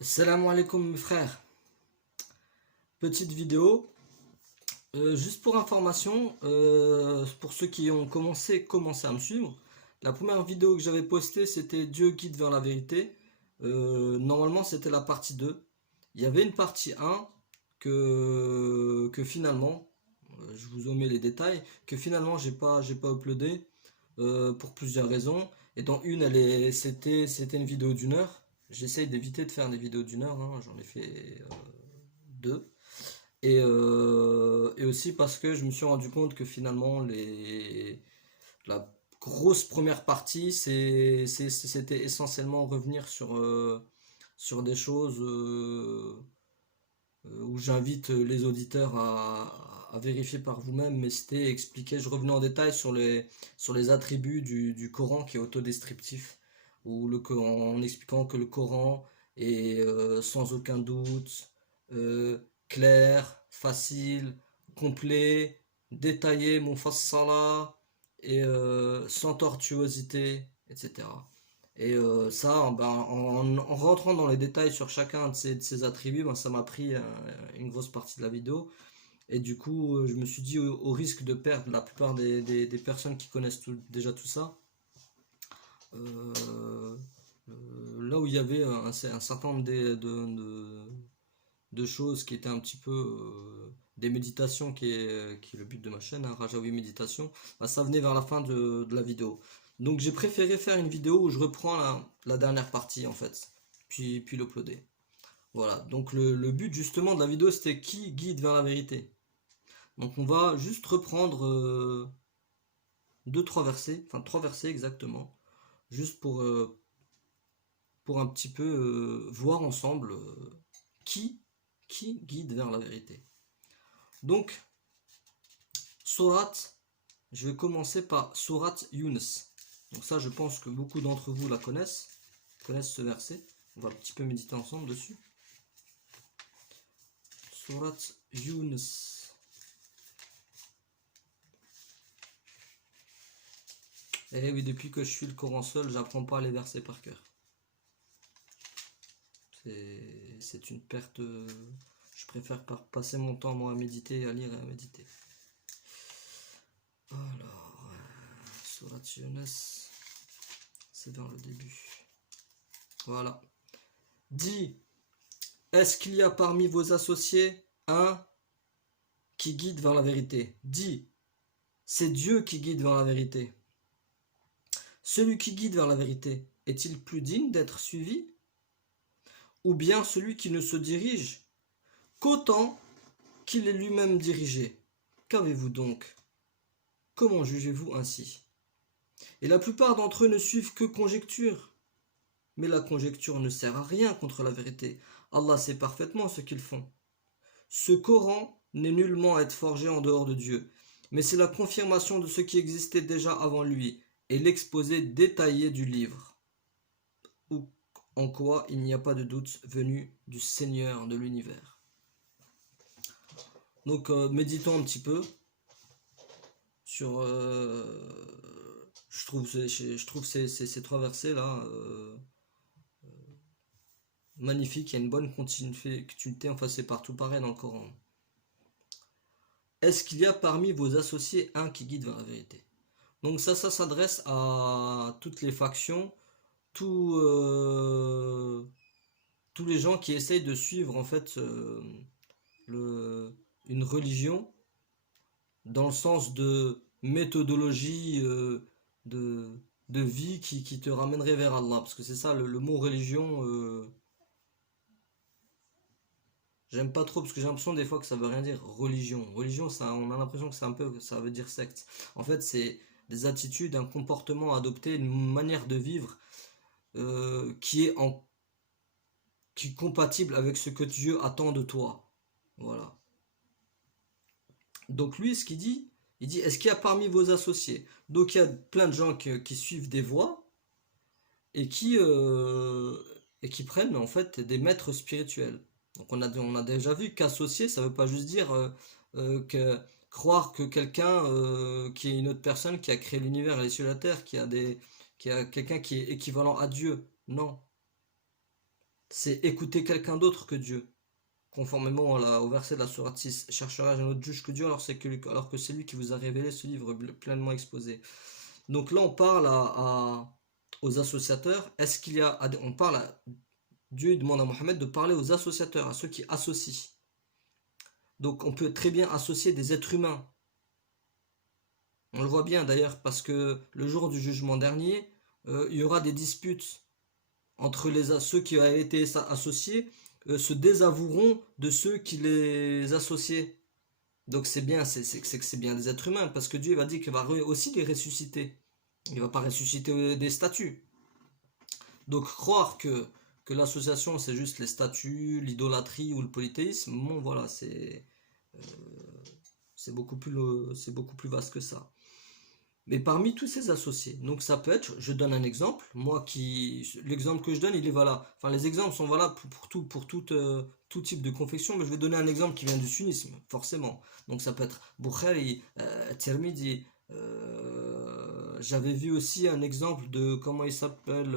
Salam alaikum mes frères. Petite vidéo, juste pour information, pour ceux qui ont commencé à me suivre. La première vidéo que j'avais postée c'était Dieu guide vers la vérité. Normalement c'était la partie 2. Il y avait une partie 1 que finalement, je vous omets les détails, que finalement j'ai pas uploadé pour plusieurs raisons. Et dans une, c'était une vidéo d'une heure. J'essaye d'éviter de faire des vidéos d'une heure, hein. J'en ai fait deux. Et aussi parce que je me suis rendu compte que finalement, la grosse première partie, c'était essentiellement revenir sur des choses où j'invite les auditeurs à vérifier par vous-même, mais c'était expliqué, je revenais en détail sur les attributs du Coran qui est autodescriptif, en expliquant que le Coran est sans aucun doute euh, clair, facile, complet, détaillé, mufassala, et sans tortuosité, etc. Et ça, ben, en rentrant dans les détails sur chacun de ces attributs, ben, ça m'a pris une grosse partie de la vidéo. Et du coup, je me suis dit, au risque de perdre la plupart des personnes qui connaissent déjà tout ça, euh, là où il y avait un certain nombre de choses qui étaient un petit peu des méditations, qui est le but de ma chaîne, hein, Rajawi Méditation, bah, ça venait vers la fin de la vidéo. Donc j'ai préféré faire une vidéo où je reprends la dernière partie en fait, puis l'uploader. Voilà, donc le but justement de la vidéo c'était qui guide vers la vérité. Donc on va juste reprendre deux, trois versets, enfin trois versets exactement, juste pour un petit peu voir ensemble qui guide vers la vérité. Donc, Surat, je vais commencer par Surat Yunus. Donc ça, je pense que beaucoup d'entre vous la connaissent ce verset. On va un petit peu méditer ensemble dessus. Surat Yunus. Eh oui, depuis que je suis le Coran seul, j'apprends pas les versets par cœur. C'est une perte. Je préfère passer mon temps moi à méditer, à lire et à méditer. Alors, Surat Yunus, c'est vers le début. Voilà. Dis, est-ce qu'il y a parmi vos associés un qui guide vers la vérité? Dis, c'est Dieu qui guide vers la vérité. Celui qui guide vers la vérité est-il plus digne d'être suivi? Ou bien celui qui ne se dirige qu'autant qu'il est lui-même dirigé? Qu'avez-vous donc? Comment jugez-vous ainsi? Et la plupart d'entre eux ne suivent que conjecture. Mais la conjecture ne sert à rien contre la vérité. Allah sait parfaitement ce qu'ils font. Ce Coran n'est nullement à être forgé en dehors de Dieu, mais c'est la confirmation de ce qui existait déjà avant lui et l'exposé détaillé du livre, ou en quoi il n'y a pas de doute venu du Seigneur de l'univers. Donc méditons un petit peu sur... je trouve ces trois versets là magnifiques, il y a une bonne continuité, enfin c'est partout pareil dans le Coran. Est-ce qu'il y a parmi vos associés un qui guide vers la vérité? Donc ça s'adresse à toutes les factions, tous, tous les gens qui essayent de suivre en fait une religion dans le sens de méthodologie de, de vie qui te ramènerait vers Allah. Parce que c'est ça, le mot religion, j'aime pas trop parce que j'ai l'impression des fois que ça veut rien dire. Religion. Religion, ça, on a l'impression que c'est un peu, ça veut dire secte. En fait, c'est des attitudes, un comportement adopté, une manière de vivre qui est compatible avec ce que Dieu attend de toi. Voilà. Donc lui, ce qu'il dit, il dit, est-ce qu'il y a parmi vos associés? Donc il y a plein de gens qui suivent des voies et qui prennent en fait des maîtres spirituels. Donc on a déjà vu qu'associer, ça veut pas juste dire que croire que quelqu'un qui est une autre personne qui a créé l'univers et les cieux et la terre, qui a quelqu'un qui est équivalent à Dieu. Non, c'est écouter quelqu'un d'autre que Dieu. Conformément au verset de la sourate 6, chercherai-je un autre juge que Dieu alors que c'est lui qui vous a révélé ce livre pleinement exposé. Donc là on parle aux associateurs. Est-ce qu'il y a, on parle Dieu demande à Mohammed de parler aux associateurs, à ceux qui associent. Donc on peut très bien associer des êtres humains. On le voit bien d'ailleurs parce que le jour du jugement dernier, il y aura des disputes entre ceux qui ont été associés, se désavoueront de ceux qui les associaient. Donc c'est bien, c'est bien des êtres humains parce que Dieu va dire qu'il va aussi les ressusciter. Il ne va pas ressusciter des statues. Donc croire que l'association c'est juste les statues, l'idolâtrie ou le polythéisme, bon voilà, c'est beaucoup plus vaste que ça. Mais parmi tous ces associés, donc ça peut être, je donne un exemple, l'exemple que je donne, il est valable. Enfin, les exemples sont valables pour tout type de confession, mais je vais donner un exemple qui vient du sunnisme, forcément. Donc ça peut être Bukhari, Tirmidhi. J'avais vu aussi un exemple de, comment il s'appelle,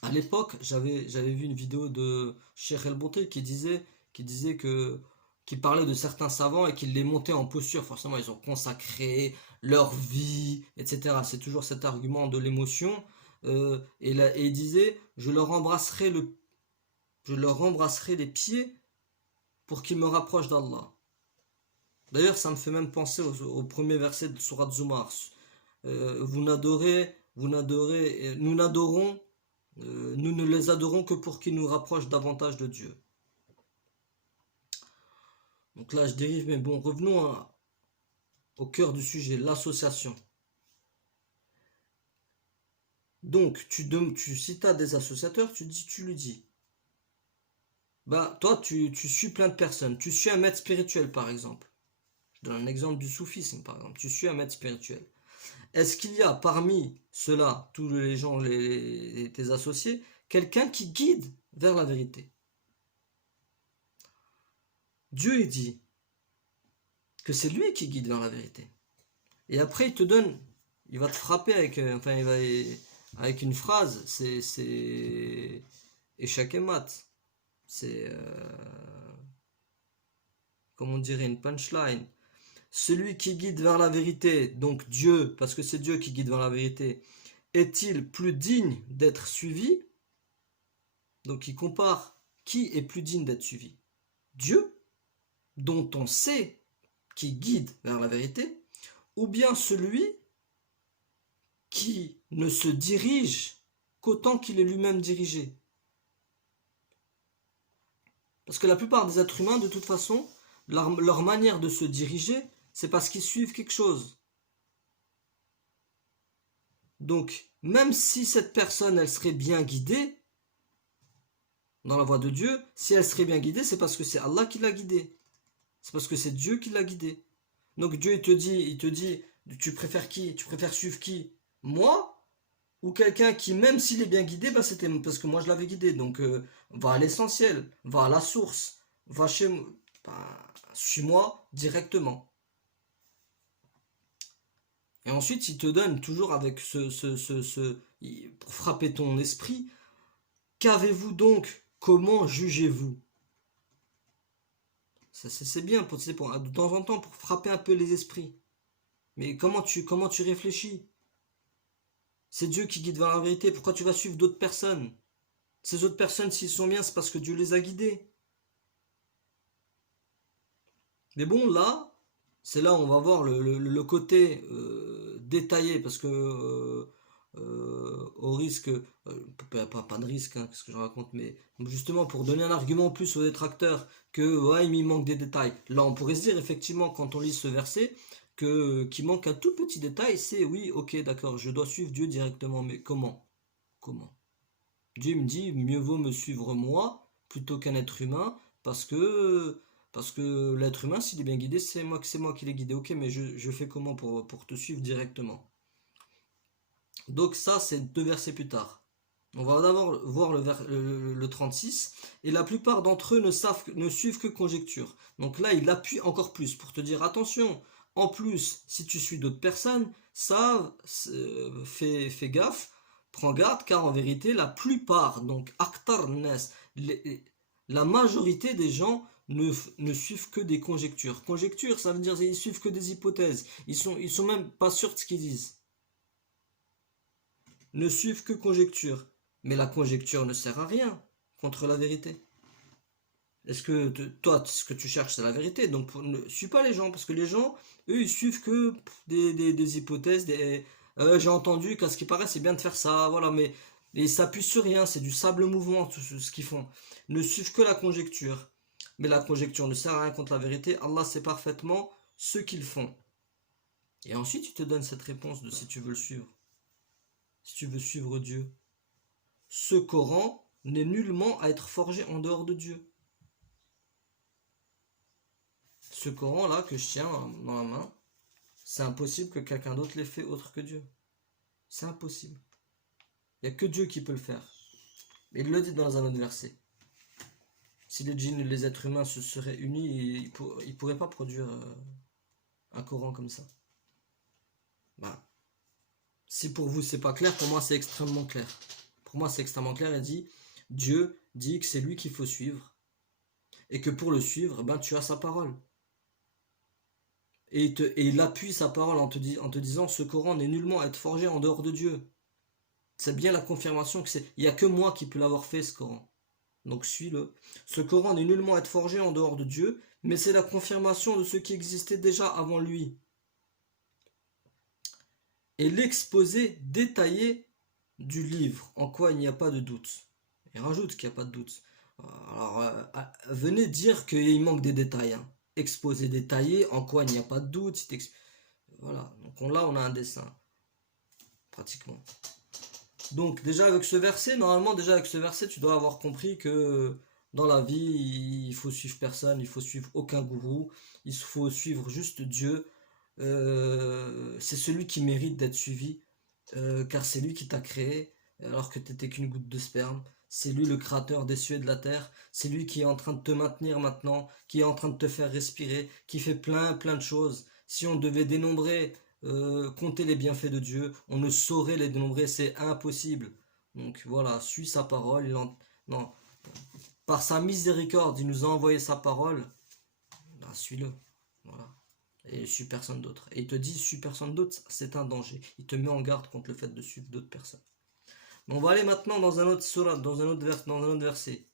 à l'époque, j'avais vu une vidéo de Cheikh El Bonté qui disait qui parlait de certains savants et qui les montaient en posture. Forcément, ils ont consacré leur vie, etc. C'est toujours cet argument de l'émotion. Et il disait, je leur embrasserai les pieds pour qu'ils me rapprochent d'Allah. D'ailleurs, ça me fait même penser au premier verset de Surat Zumar. Nous ne les adorons que pour qu'ils nous rapprochent davantage de Dieu. Donc là, je dérive, mais bon, revenons au cœur du sujet, l'association. Donc, si tu as des associateurs, tu lui dis, bah, toi, tu suis plein de personnes. Tu suis un maître spirituel, par exemple. Je donne un exemple du soufisme, par exemple. Tu suis un maître spirituel. Est-ce qu'il y a parmi ceux-là, tous les gens, tes associés, quelqu'un qui guide vers la vérité? Dieu il dit que c'est lui qui guide vers la vérité. Et après il va te frapper avec une phrase, c'est échec et mat. C'est comme on dirait une punchline. Celui qui guide vers la vérité, donc Dieu, parce que c'est Dieu qui guide vers la vérité, est-il plus digne d'être suivi? Donc il compare qui est plus digne d'être suivi. Dieu, dont on sait qui guide vers la vérité, ou bien celui qui ne se dirige qu'autant qu'il est lui-même dirigé. Parce que la plupart des êtres humains, de toute façon, leur manière de se diriger, c'est parce qu'ils suivent quelque chose. Donc, même si cette personne, elle serait bien guidée dans la voie de Dieu, si elle serait bien guidée, c'est parce que c'est Allah qui l'a guidée. C'est parce que c'est Dieu qui l'a guidée. Donc Dieu, il te dit, tu préfères qui? Tu préfères suivre qui? Moi? Ou quelqu'un qui, même s'il est bien guidé, bah c'était parce que moi je l'avais guidé. Donc, va à l'essentiel, va à la source, va chez moi, suis-moi directement. Et ensuite, il te donne toujours avec pour frapper ton esprit, qu'avez-vous donc? Comment jugez-vous? C'est bien de temps en temps pour frapper un peu les esprits. Mais comment tu réfléchis? C'est Dieu qui guide vers la vérité. Pourquoi tu vas suivre d'autres personnes? Ces autres personnes, s'ils sont bien, c'est parce que Dieu les a guidés. Mais bon, là, c'est là où on va voir le côté détaillé, parce que au risque, pas de risque, hein, qu'est-ce que je raconte, mais justement pour donner un argument en plus aux détracteurs que ouais, il manque des détails. Là, on pourrait se dire effectivement quand on lit ce verset qu'il manque un tout petit détail, c'est oui, ok, d'accord, je dois suivre Dieu directement, mais comment? Dieu me dit mieux vaut me suivre moi plutôt qu'un être humain parce que l'être humain, s'il est bien guidé, c'est moi qui l'ai guidé. Ok, mais je fais comment pour te suivre directement? Donc ça, c'est 2 versets plus tard. On va d'abord voir le 36. Et la plupart d'entre eux ne suivent que conjecture. Donc là, il appuie encore plus pour te dire attention. En plus, si tu suis d'autres personnes, ça, fais gaffe. Prends garde car en vérité la plupart, donc aktar nas, la majorité des gens ne suivent que des conjectures. Conjectures, ça veut dire qu'ils suivent que des hypothèses. Ils sont même pas sûrs de ce qu'ils disent. Ne suivent que conjectures. Mais la conjecture ne sert à rien contre la vérité. Est-ce que toi, ce que tu cherches, c'est la vérité? Donc ne suis pas les gens, parce que les gens, eux, ils suivent que des hypothèses, j'ai entendu qu'à ce qui paraît, c'est bien de faire ça, voilà, mais ils s'appuient sur rien, c'est du sable mouvant, tout ce qu'ils font. Ne suivent que la conjecture. Mais la conjecture ne sert à rien contre la vérité. Allah sait parfaitement ce qu'ils font. Et ensuite, il te donne cette réponse de si tu veux le suivre. Si tu veux suivre Dieu. Ce Coran n'est nullement à être forgé en dehors de Dieu. Ce Coran là que je tiens dans la main, c'est impossible que quelqu'un d'autre l'ait fait autre que Dieu. C'est impossible. Il n'y a que Dieu qui peut le faire. Il le dit dans un autre verset. Si les djinns et les êtres humains se seraient unis, ils ne pourraient pas produire un Coran comme ça. Bah, si pour vous c'est pas clair, pour moi c'est extrêmement clair. Pour moi c'est extrêmement clair. Il dit, Dieu dit que c'est lui qu'il faut suivre. Et que pour le suivre, ben, tu as sa parole. Et il appuie sa parole en te disant ce Coran n'est nullement à être forgé en dehors de Dieu. C'est bien la confirmation que il n'y a que moi qui peux l'avoir fait ce Coran. Donc suis-le. Ce Coran n'est nullement à être forgé en dehors de Dieu, mais c'est la confirmation de ce qui existait déjà avant lui. Et l'exposé détaillé du livre, en quoi il n'y a pas de doute. Il rajoute qu'il n'y a pas de doute. Alors, venez dire qu'il manque des détails. Hein. Exposé détaillé, en quoi il n'y a pas de doute. Voilà, donc là on a un dessin, pratiquement. Donc déjà avec ce verset, normalement déjà avec ce verset, tu dois avoir compris que dans la vie, il faut suivre personne, il faut suivre aucun gourou, il faut suivre juste Dieu. C'est celui qui mérite d'être suivi, car c'est lui qui t'a créé, alors que tu n'étais qu'une goutte de sperme. C'est lui le créateur des cieux et de la terre. C'est lui qui est en train de te maintenir maintenant, qui est en train de te faire respirer, qui fait plein de choses. Si on devait dénombrer, compter les bienfaits de Dieu, on ne saurait les dénombrer, c'est impossible. Donc voilà, suis sa parole. Non, par sa miséricorde, il nous a envoyé sa parole. Ben, suis-le. Voilà. Et suis personne d'autre. Et il te dit, suis personne d'autre, c'est un danger. Il te met en garde contre le fait de suivre d'autres personnes. On va aller maintenant dans un autre surat, dans un autre verset.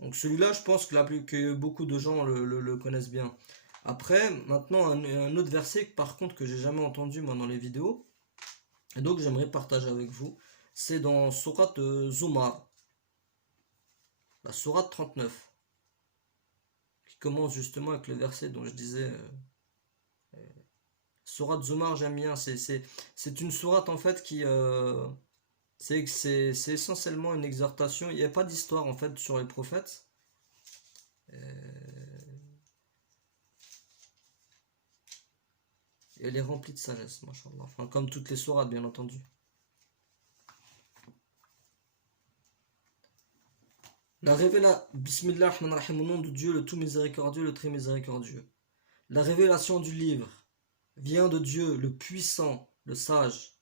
Donc celui-là, je pense que beaucoup de gens le connaissent bien. Après, maintenant, un autre verset, par contre, que j'ai jamais entendu moi dans les vidéos, et donc j'aimerais partager avec vous, c'est dans surat Zumar, la surat 39, qui commence justement avec le verset dont je disais, surat Zumar, j'aime bien, c'est une sourate en fait qui... c'est essentiellement une exhortation. Il n'y a pas d'histoire en fait sur les prophètes. Et elle est remplie de sagesse, machallah. Enfin, comme toutes les sourates, bien entendu. La révélation, Bismillah ar-Rahman ar-Rahim, au nom de Dieu, le tout miséricordieux, le très miséricordieux. La révélation du livre vient de Dieu, le puissant, le sage.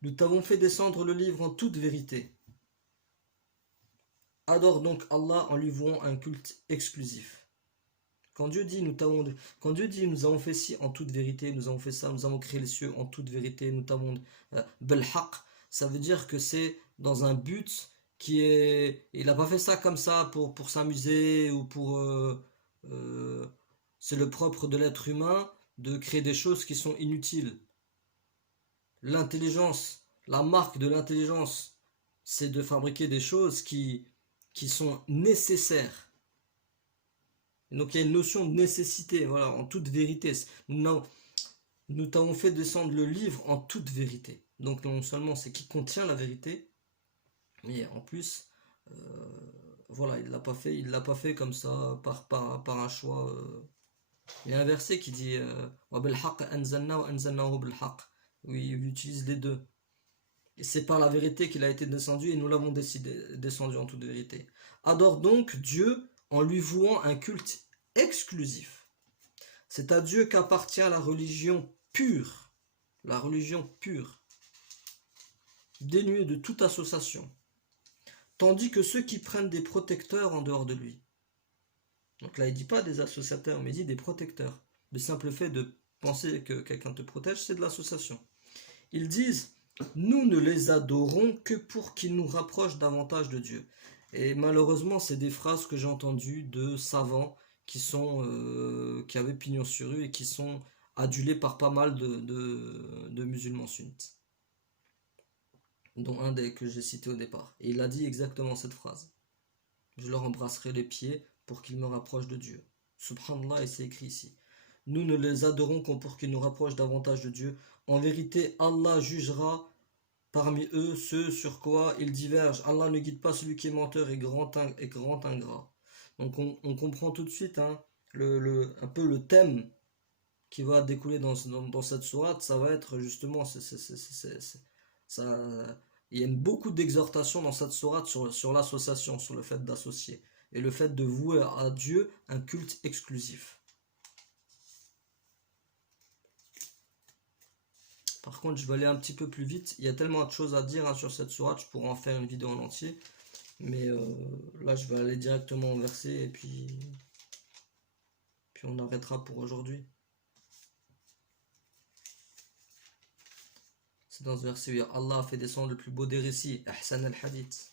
Nous t'avons fait descendre le livre en toute vérité. Adore donc Allah en lui vouant un culte exclusif. Quand Dieu dit nous avons fait ci en toute vérité, nous avons fait ça, nous avons créé les cieux en toute vérité, nous t'avons belhaq, ça veut dire que c'est dans un but qui est, il n'a pas fait ça comme ça pour s'amuser ou pour c'est le propre de l'être humain de créer des choses qui sont inutiles. L'intelligence, la marque de l'intelligence, c'est de fabriquer des choses qui sont nécessaires. Donc il y a une notion de nécessité, voilà, en toute vérité. Nous t'avons fait descendre le livre en toute vérité. Donc non seulement c'est qui contient la vérité, mais en plus, voilà, il l'a pas fait comme ça par un choix. Il y a un verset qui dit oui, il utilise les deux. Et c'est par la vérité qu'il a été descendu et nous l'avons descendu en toute vérité. Adore donc Dieu en lui vouant un culte exclusif. C'est à Dieu qu'appartient la religion pure. La religion pure. dénué de toute association, tandis que ceux qui prennent des protecteurs en dehors de lui. Donc là, il ne dit pas des associateurs, mais il dit des protecteurs. Le simple fait de penser que quelqu'un te protège, c'est de l'association. Ils disent, nous ne les adorons que pour qu'ils nous rapprochent davantage de Dieu. Et malheureusement, c'est des phrases que j'ai entendues de savants qui avaient pignon sur rue et qui sont adulés par pas mal de musulmans sunnites, dont un des que j'ai cité au départ. Et il a dit exactement cette phrase. Je leur embrasserai les pieds pour qu'ils me rapprochent de Dieu. Subhanallah, et c'est écrit ici. Nous ne les adorons qu'en pour qu'ils nous rapprochent davantage de Dieu. En vérité, Allah jugera parmi eux ceux sur quoi ils divergent. Allah ne guide pas celui qui est menteur et grand ingrat. Donc on comprend tout de suite un peu le thème qui va découler dans cette sourate. Ça va être justement, il y a beaucoup d'exhortations dans cette sourate sur l'association, sur le fait d'associer. Et le fait de vouer à Dieu un culte exclusif. Par contre, je vais aller un petit peu plus vite. Il y a tellement de choses à dire sur cette sourate, je pourrais en faire une vidéo en entier. Mais là, je vais aller directement au verset et puis on arrêtera pour aujourd'hui. C'est dans ce verset où Allah a fait descendre le plus beau des récits, Ahsan al-Hadith.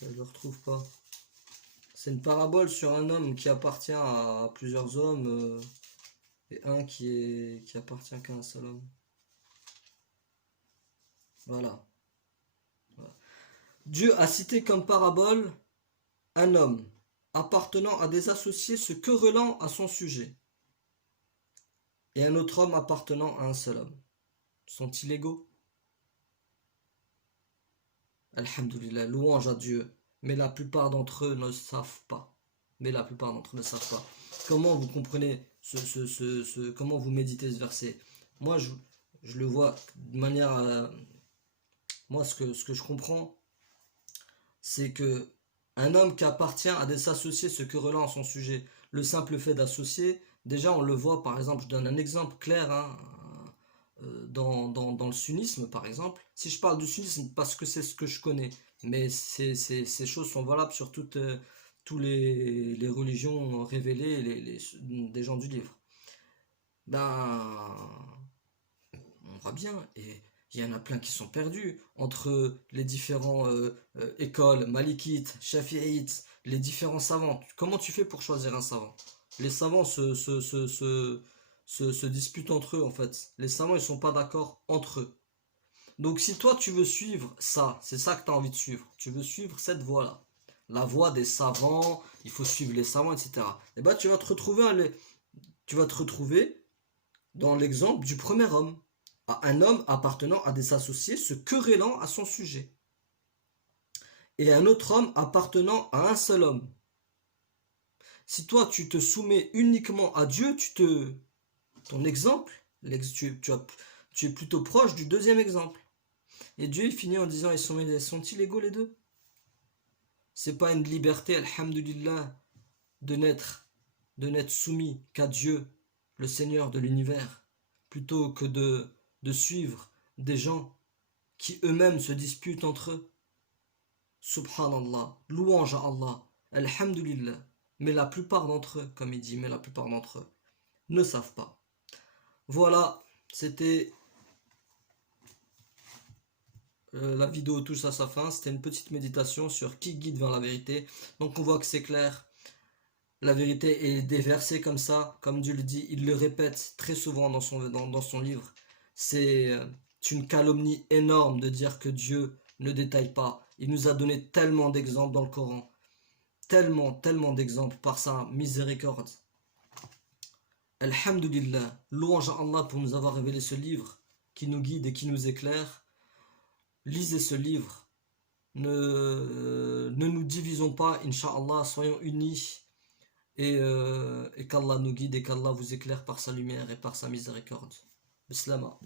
Je ne le retrouve pas. C'est une parabole sur un homme qui appartient à plusieurs hommes et un qui appartient qu'à un seul homme. Voilà. Dieu a cité comme parabole un homme appartenant à des associés se querellant à son sujet et un autre homme appartenant à un seul homme. Sont-ils égaux? Alhamdulillah, louange à Dieu. Mais la plupart d'entre eux ne savent pas. Comment vous comprenez comment vous méditez ce verset? Moi, je le vois de manière... moi, ce que je comprends, c'est que un homme qui appartient à des associés se querellant à son sujet, le simple fait d'associer, déjà on le voit par exemple, je donne un exemple clair, dans le sunnisme par exemple. Si je parle du sunnisme parce que c'est ce que je connais, mais ces choses sont valables sur toutes les religions révélées, des gens du livre. Ben, on voit bien, et il y en a plein qui sont perdus entre les différents écoles, malikites, shafi'ites, les différents savants. Comment tu fais pour choisir un savant? Les savants se disputent entre eux en fait. Les savants ils sont pas d'accord entre eux. Donc si toi tu veux suivre ça, c'est ça que tu as envie de suivre. Tu veux suivre cette voie-là. La voie des savants, il faut suivre les savants, etc. Et ben tu vas te retrouver dans l'exemple du premier homme. Un homme appartenant à des associés se querellant à son sujet. Et un autre homme appartenant à un seul homme. Si toi tu te soumets uniquement à Dieu, ton exemple, tu es plutôt proche du deuxième exemple. Et Dieu il finit en disant, sont-ils égaux les deux? C'est pas une liberté, alhamdulillah, de n'être soumis qu'à Dieu, le Seigneur de l'univers, plutôt que de suivre des gens qui eux-mêmes se disputent entre eux. Subhanallah, louange à Allah, alhamdulillah. Mais la plupart d'entre eux, comme il dit, ne savent pas. Voilà, c'était la vidéo touche à sa fin. C'était une petite méditation sur qui guide vers la vérité. Donc on voit que c'est clair. La vérité est déversée comme ça, comme Dieu le dit. Il le répète très souvent dans son livre. C'est une calomnie énorme de dire que Dieu ne détaille pas. Il nous a donné tellement d'exemples dans le Coran. Tellement d'exemples par sa miséricorde. Alhamdulillah, louange à Allah pour nous avoir révélé ce livre qui nous guide et qui nous éclaire. Lisez ce livre. Ne nous divisons pas, Inch'Allah, soyons unis et qu'Allah nous guide et qu'Allah vous éclaire par sa lumière et par sa miséricorde. Bislama.